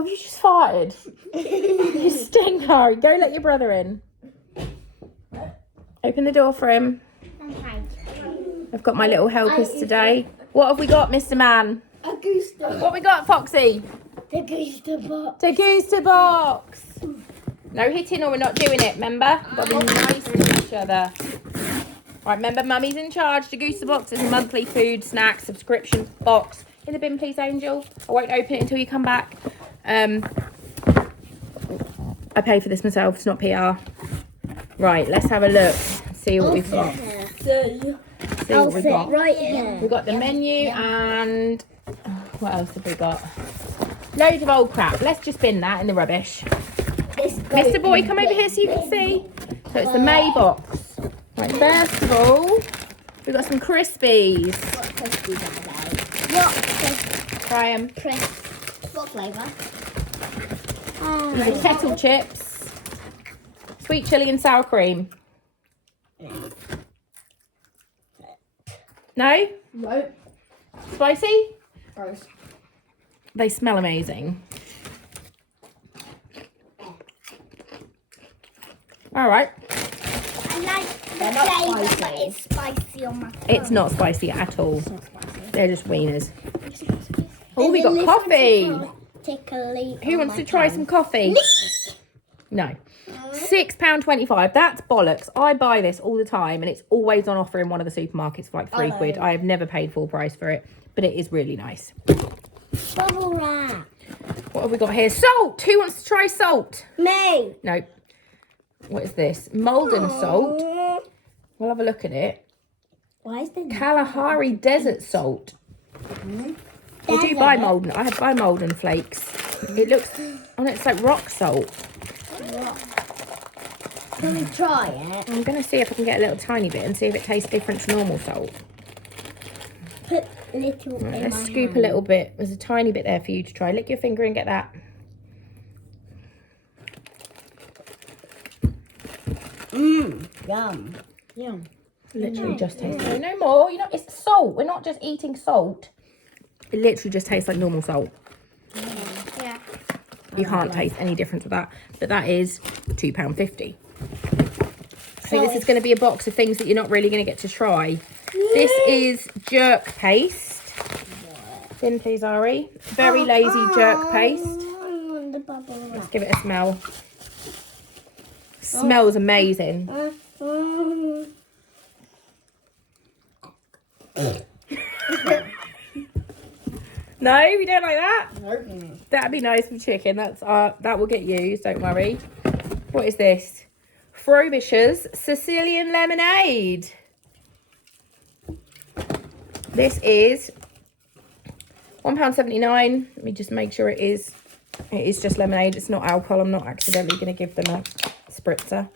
have you just farted? You stink, Harry. Go let your brother in. Open the door for him. Okay. I've got my little helpers today. What have we got, Mr. Man? A Degustabox. What we got, Foxy? Degustabox. Degustabox. No hitting or we're not doing it, remember? Got to be nice to each other. Right, remember, Mummy's in charge. Degustabox is a monthly food, snack, subscription box. In the bin, please, Angel. I won't open it until you come back. I pay for this myself. It's not PR. Right, let's have a look. See what we've got. See what we've got. Right here. We've got the menu and what else have we got? Loads of old crap. Let's just bin that in the rubbish. Mr. Boy, come over here so you can see. So it's the May box. Right, first of all, we've got some Crispies. What Crispies are they? What? Try them. What flavour? These are kettle chips. Sweet chilli and sour cream. No? No. Spicy? Gross. They smell amazing. All right. I like the flavour, but it's spicy on my tongue. It's not spicy at all. It's not spicy. They're just wieners. Oh, we got There's a coffee. little tickly Who on wants my to try tongue. some coffee? No. £6.25. That's bollocks. I buy this all the time and it's always on offer in one of the supermarkets for like £3. I have never paid full price for it, but it is really nice. Bubble wrap. What have we got here? Salt. Who wants to try salt? Me. No. What is this? Malden salt. We'll have a look at it. Why is there Kalahari desert salt. I do buy Malden. I buy Malden flakes. It looks, oh, it's like rock salt. Can we try it? I'm going to see if I can get a little tiny bit and see if it tastes different to normal salt. Put little in Let's my scoop a hand. little bit. There's a tiny bit there for you to try. Lick your finger and get that. Yum. Yum. Literally just tastes like no more. You know, it's salt. We're not just eating salt. It literally just tastes like normal salt. Yeah. You can't taste any difference with that. But that is £2.50. So this is going to be a box of things that you're not really going to get to try. This is jerk paste. Bin, please, Ari. Very lazy jerk paste. The bubble wrap. Let's give it a smell. Smells amazing. No, we don't like that. That'd be nice with chicken. That will get used. Don't worry. What is this? Frobisher's Sicilian lemonade. This is £1.79. Let me just make sure it is just lemonade. It's not alcohol. I'm not accidentally going to give them a spritzer.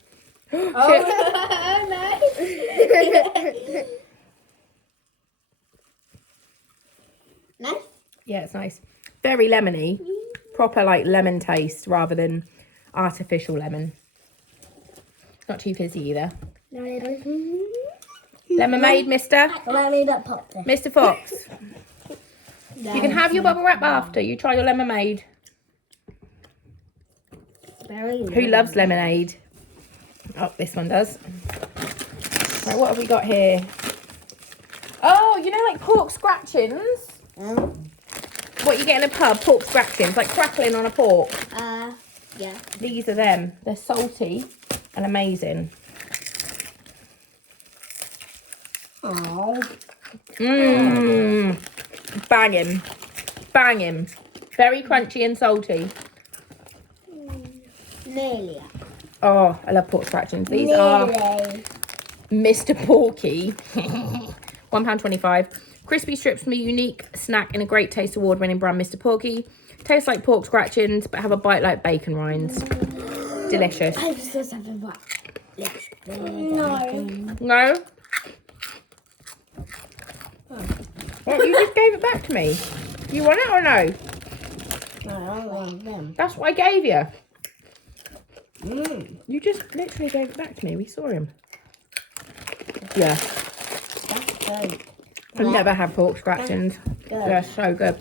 Nice. Yeah, it's nice. Very lemony. Proper like lemon taste rather than artificial lemon. Not too fizzy either. Lemonade, mister. That popped there. Mr. Fox. You can have your bubble wrap after. You try your lemonade. Who loves lemonade? Oh, this one does. Right, what have we got here? Oh, you know, like pork scratchings? What you get in a pub, pork scratchings, like crackling on a pork. Yeah. These are them. They're salty and amazing. Oh. Mmm. Banging. Banging. Very crunchy and salty. Nearly. Oh, I love pork scratchings. These are Mr. Porky. £1.25. Crispy strips from a unique snack in a great taste award-winning brand, Mr. Porky. Tastes like pork scratchings, but have a bite like bacon rinds. Delicious. I was just having what? No. No? Well, you just gave it back to me. You want it or no? No, I want them. That's what I gave you. You just literally gave it back to me. We saw him. Yeah. That's good. I've never had pork scratchings. Good. They're so good.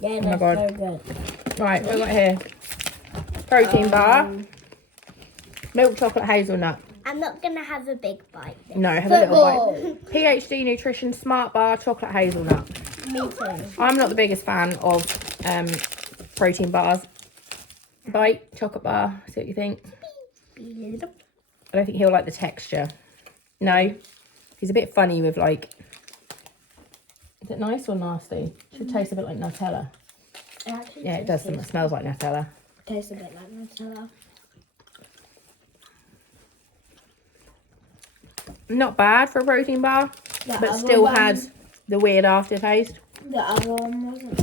Yeah, my that's God. so good. Right, what we got here? Protein bar. Milk chocolate hazelnut. I'm not going to have a big bite. No, have a little bite. PhD Nutrition Smart Bar chocolate hazelnut. Me too. I'm not the biggest fan of protein bars. Bite, chocolate bar, see what you think. I don't think he'll like the texture. No, he's a bit funny with like, is it nice or nasty? Should taste a bit like Nutella. Yeah, it does. It smells like Nutella. Tastes a bit like Nutella. Not bad for a protein bar, but still has the weird aftertaste. The other one wasn't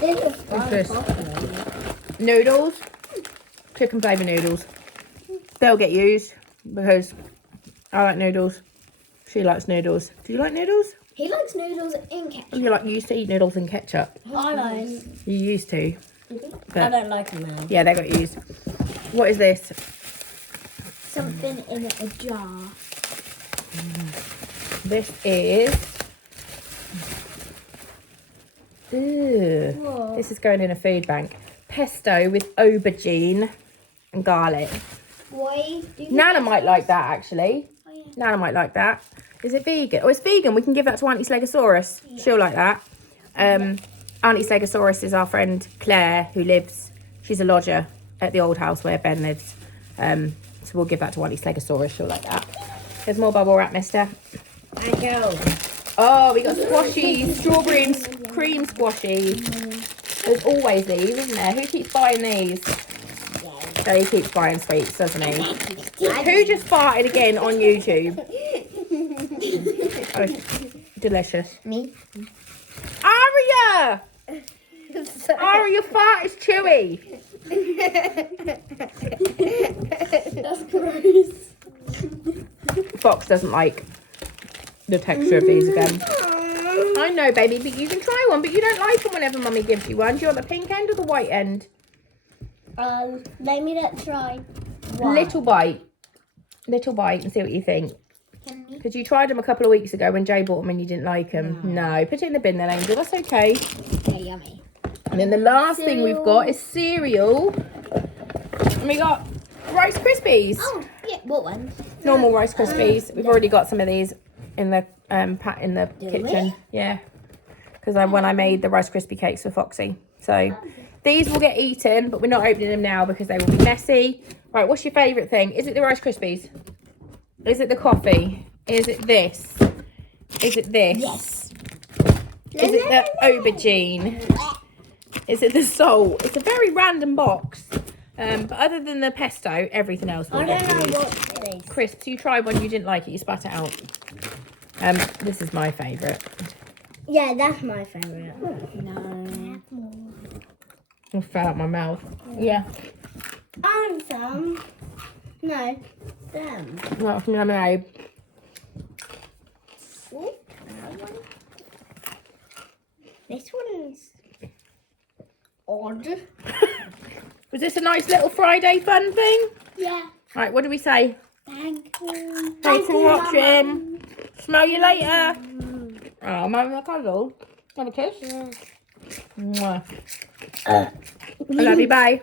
very nice. What's this? Noodles. Chicken flavour noodles. They'll get used because I like noodles. She likes noodles. Do you like noodles? He likes noodles in ketchup. You used to eat noodles in ketchup. I like. You used to. I don't like them now. Yeah, they got used. What is this? Something in a jar. This is... Ew. What? This is going in a food bank. Pesto with aubergine and garlic. Why do you Nana might like that, actually. Oh, yeah. Nana might like that. Is it vegan? Oh, it's vegan. We can give that to Auntie Slegosaurus. Yeah. She'll like that. Auntie Slegosaurus is our friend Claire, who lives... She's a lodger at the old house where Ben lives. So we'll give that to Auntie Slegosaurus. She'll like that. There's more bubble wrap, mister. I go. Oh, we got squashies. Strawberry and cream squashies. There's always these, isn't there? Who keeps buying these? So he keeps buying sweets, doesn't he? Who just farted again on YouTube? Oh, delicious. Me. Aria! Aria, your fart is chewy. That's gross. Fox doesn't like the texture of these again. I know, baby, but you can try one, but you don't like them whenever Mummy gives you one. Do you want the pink end or the white end? Let me try one. Little bite and see what you think. Because you tried them a couple of weeks ago when Jay bought them and you didn't like them. No, put it in the bin then, Angel. That's okay. They're yummy. And then the last thing we've got is cereal. And we got Rice Krispies. Oh, yeah. What ones? Normal Rice Krispies. We've already got some of these in the kitchen. Yeah. Because when I made the Rice Krispie cakes for Foxy. So these will get eaten, but we're not opening them now because they will be messy. Right, what's your favourite thing? Is it the Rice Krispies? Is it the coffee? Is it this? Is it this? Yes. Is it the aubergine? Is it the salt? It's a very random box. But other than the pesto, everything else will get used. What it is. Crisps, you tried one, you didn't like it, you spat it out. This is my favourite. Yeah, that's my favourite. No. It fell out my mouth. Yeah. And some. No, them. That's lemonade. This one's odd. Was this a nice little Friday fun thing? Yeah. Right, what do we say? Thank you. Thanks for watching. Smell you later. Oh, I'm having a cuddle. Have a kiss. Yeah. Mwah. I love you, bye.